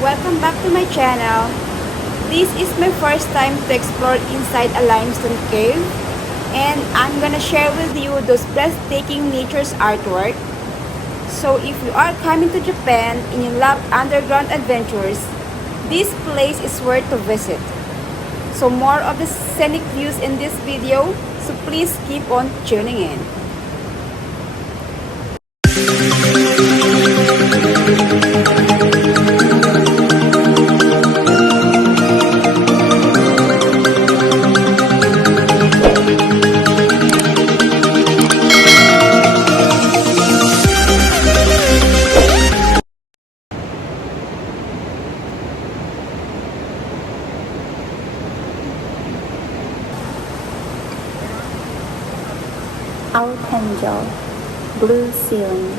Welcome back to my channel. This is my first time to explore inside a limestone cave, and I'm gonna share with you those breathtaking nature's artwork. So if you are coming to Japan and you love underground adventures, this place is worth to visit. So more of the scenic views in this video, so please keep on tuning in. Archangel, blue ceiling.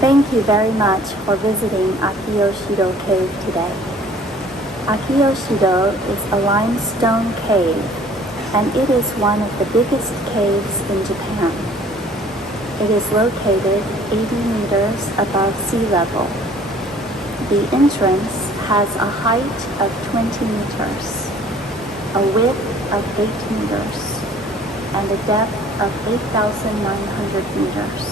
Thank you very much for visiting Akiyoshido Cave today. Akiyoshido is a limestone cave, and it is one of the biggest caves in Japan. It is located 80 meters above sea level. The entrance has a height of 20 meters, a width of 8 meters, and a depth of 8,900 meters.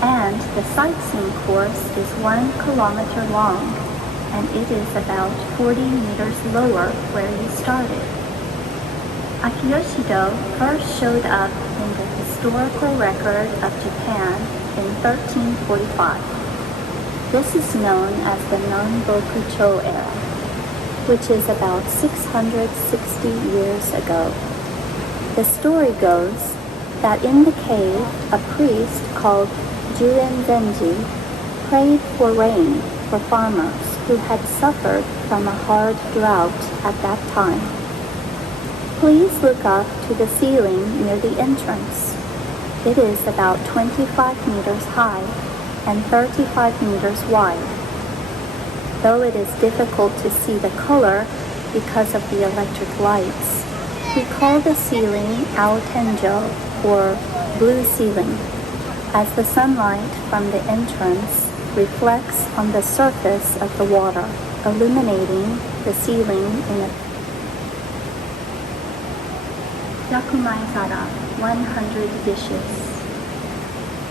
And the sightseeing course is 1 kilometer long, and it is about 40 meters lower where you started. Akiyoshido first showed up in the historical record of Japan in 1345. This is known as the Nanbokucho era, which is about 660 years ago. The story goes that in the cave, a priest called Juren-zenji prayed for rain for farmers who had suffered from a hard drought at that time. Please look up to the ceiling near the entrance. It is about 25 meters high and 35 meters wide. Though it is difficult to see the color because of the electric lights, we call the ceiling Aotenjo, or blue ceiling, as the sunlight from the entrance reflects on the surface of the water, illuminating the ceiling in a Yakumaizara, 100 dishes.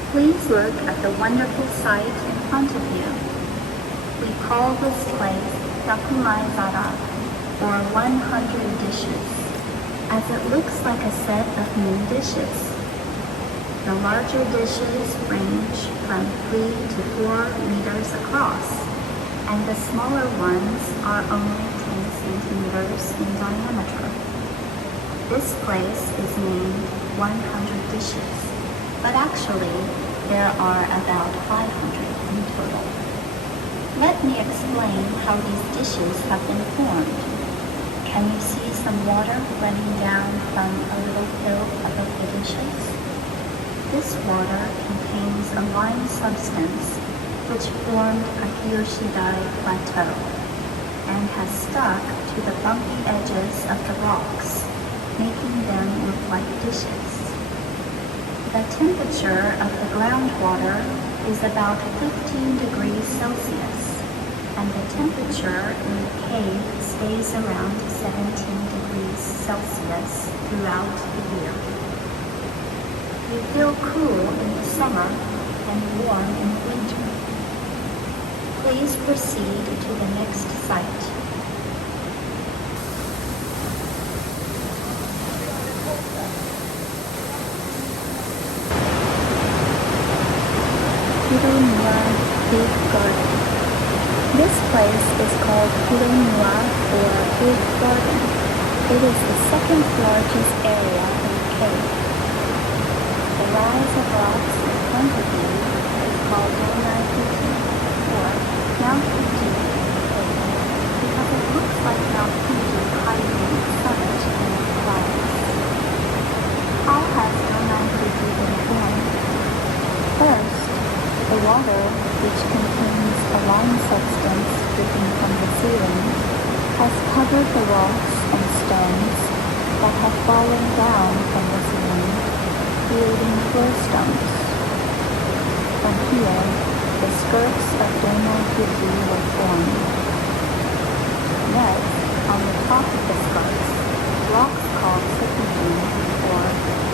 Please look at the wonderful sight in front of you. We call this place Yakumaizara, or 100 dishes, as it looks like a set of new dishes. The larger dishes range from 3 to 4 meters across, and the smaller ones are only 10 centimeters in diameter. This place is named 100 dishes, but actually there are about 500 in total. Let me explain how these dishes have been formed. Can you see some water running down from a little hill above the dishes? This water contains a lime substance which formed Akiyoshido Plateau and has stuck to the bumpy edges of the rocks, making them look like dishes. The temperature of the groundwater is about 15 degrees Celsius, and the temperature in the cave stays around 17 degrees Celsius throughout the year. You feel cool in the summer and warm in the winter. Please proceed to the next site. Hiromiya Big Garden. This place is called Hiromiya, or Big Garden. It is the second largest area in the cave. The rise of rocks in front of you is called Donai Fuji, or Mount Fuji in the cave, because it looks like Mount Fuji hiding in the sun and the clouds. How has Donai Fuji been formed? First, the water, which contains a lime substance dripping from the ceiling, has covered the rocks and stones that have fallen down from the ceiling, creating floor stones. From here, the skirts of Domo Fuji were formed. Next, on the top of the skirts, rocks called sekijin, or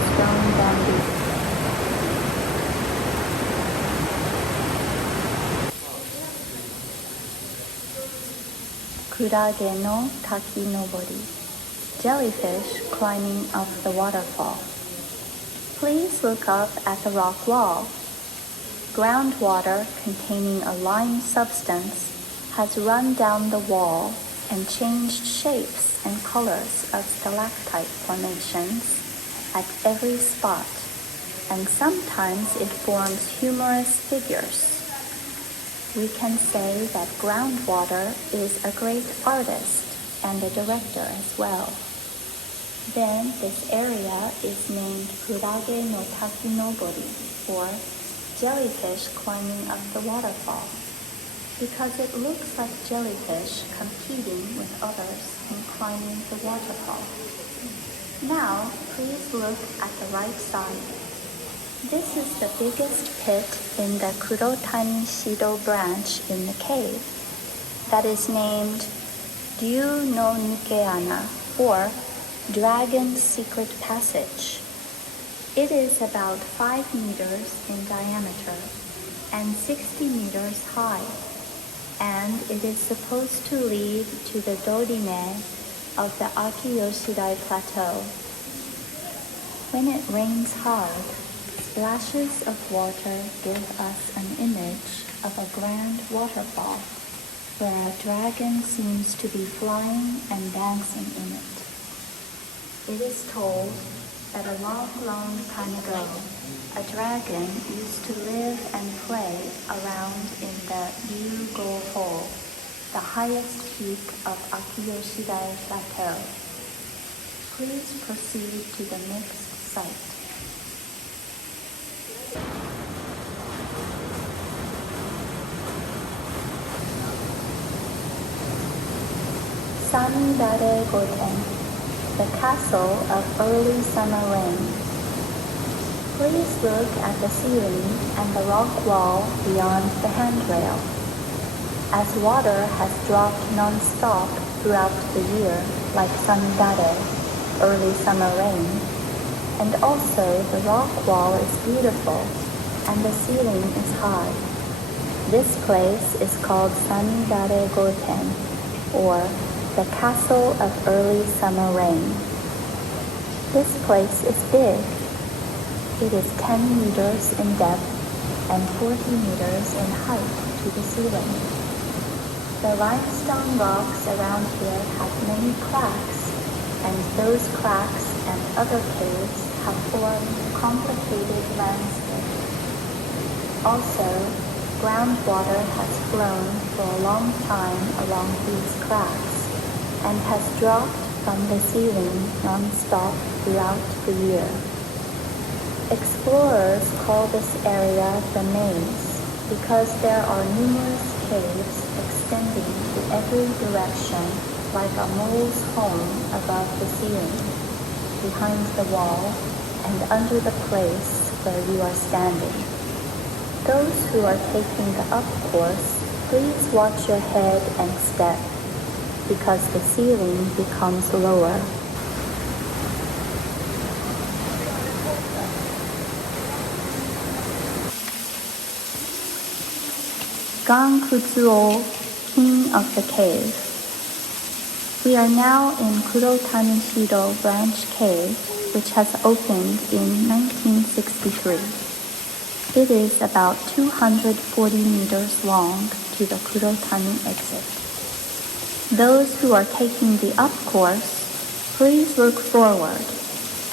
stone bamboo. Kurage no taki nobori, jellyfish climbing up the waterfall. Please look up at the rock wall. Groundwater containing a lime substance has run down the wall and changed shapes and colors of stalactite formations at every spot, and sometimes it forms humorous figures. We can say that groundwater is a great artist and a director as well. Then this area is named Kurage no Taki Nobori, or jellyfish climbing up the waterfall, because it looks like jellyfish competing with others in climbing the waterfall. Now, please look at the right side. This is the biggest pit in the Akiyoshido branch in the cave that is named Ryu no Nukeana, or Dragon's Secret Passage. It is about 5 meters in diameter and 60 meters high, and it is supposed to lead to the Dorime of the Akiyoshido Plateau. When it rains hard, splashes of water give us an image of a grand waterfall where a dragon seems to be flying and dancing in it. It is told that a long, long time ago, a dragon used to live and play around in the Ryugo Hole, the highest peak of Akiyoshido Plateau. Please proceed to the next site. Samidare Goten, the castle of early summer rain. Please look at the ceiling and the rock wall beyond the handrail. As water has dropped non-stop throughout the year, like Samidare, early summer rain, and also the rock wall is beautiful and the ceiling is high. This place is called Samidare Goten, or the Castle of Early Summer Rain. This place is big. It is 10 meters in depth and 40 meters in height to the ceiling. The limestone rocks around here have many cracks, and those cracks and other caves have formed complicated landscape. Also, groundwater has flown for a long time along these cracks and has dropped from the ceiling non-stop throughout the year. Explorers call this area the maze because there are numerous caves extending to every direction like a mole's home above the ceiling, behind the wall, and under the place where you are standing. Those who are taking the up course, please watch your head and step, because the ceiling becomes lower. Gankutsuo, King of the Cave. We are now in Kurotani-shido Branch Cave, which has opened in 1963. It is about 240 meters long to the Kurotani exit. Those who are taking the up course, please look forward,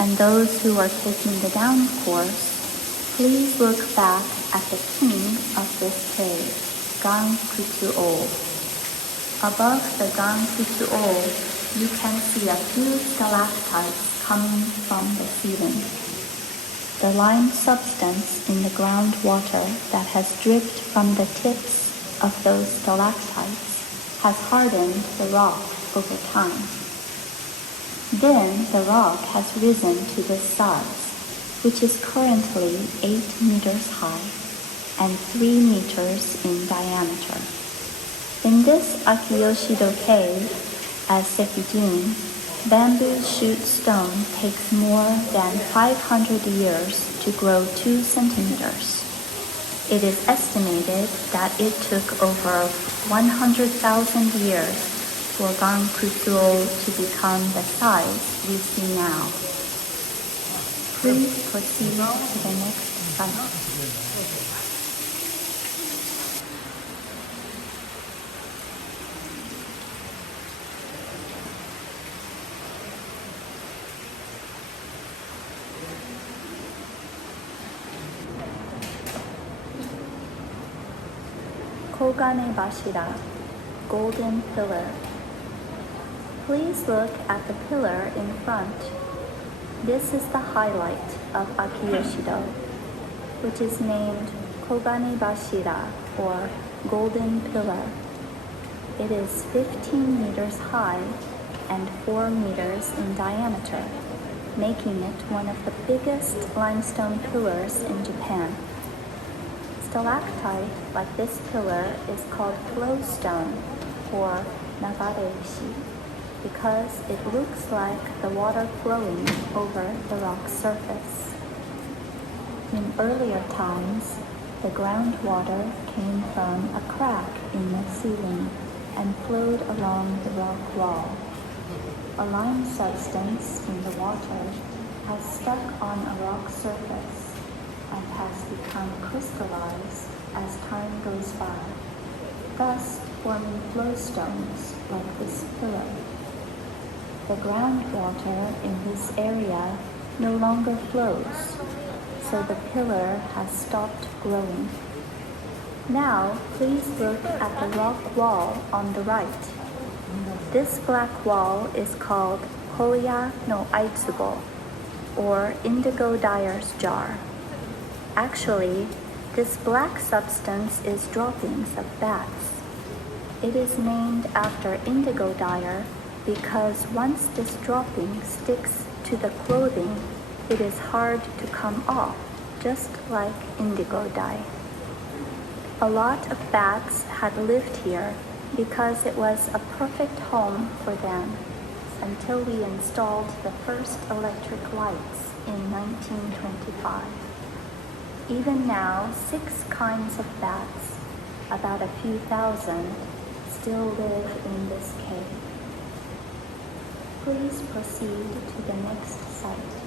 and those who are taking the down course, please look back at the king of this cave, Gankutsuo. Above the Gankutsuo, you can see a few stalactites coming from the ceiling. The lime substance in the groundwater that has dripped from the tips of those stalactites has hardened the rock over time. Then the rock has risen to this size, which is currently 8 meters high and 3 meters in In this Akiyoshido Cave, as Sekijin, bamboo shoot stone takes more than 500 years to grow 2 centimeters. It is estimated that it took over 100,000 years for Gankusuo to become the size we see now. Please proceed to the next site. Kogane Bashira, Golden Pillar. Please look at the pillar in front. This is the highlight of Akiyoshido, which is named Kogane Bashira, or Golden Pillar. It is 15 meters high and 4 meters in diameter, making it one of the biggest limestone pillars in Japan. Stalactite like this pillar is called flowstone, or nagareishi, because it looks like the water flowing over the rock surface. In earlier times, the groundwater came from a crack in the ceiling and flowed along the rock wall. A lime substance in the water has stuck on a rock surface and has become crystallized as time goes by, thus forming flowstones like this pillar. The groundwater in this area no longer flows, so the pillar has stopped growing. Now, please look at the rock wall on the right. This black wall is called Koya no Aitsubo, or indigo dyer's jar. Actually, this black substance is droppings of bats. It is named after indigo dyer because once this dropping sticks to the clothing, it is hard to come off, just like indigo dye. A lot of bats had lived here because it was a perfect home for them until we installed the first electric lights in 1925. Even now, 6 kinds of bats, about a few thousand, still live in this cave. Please proceed to the next site.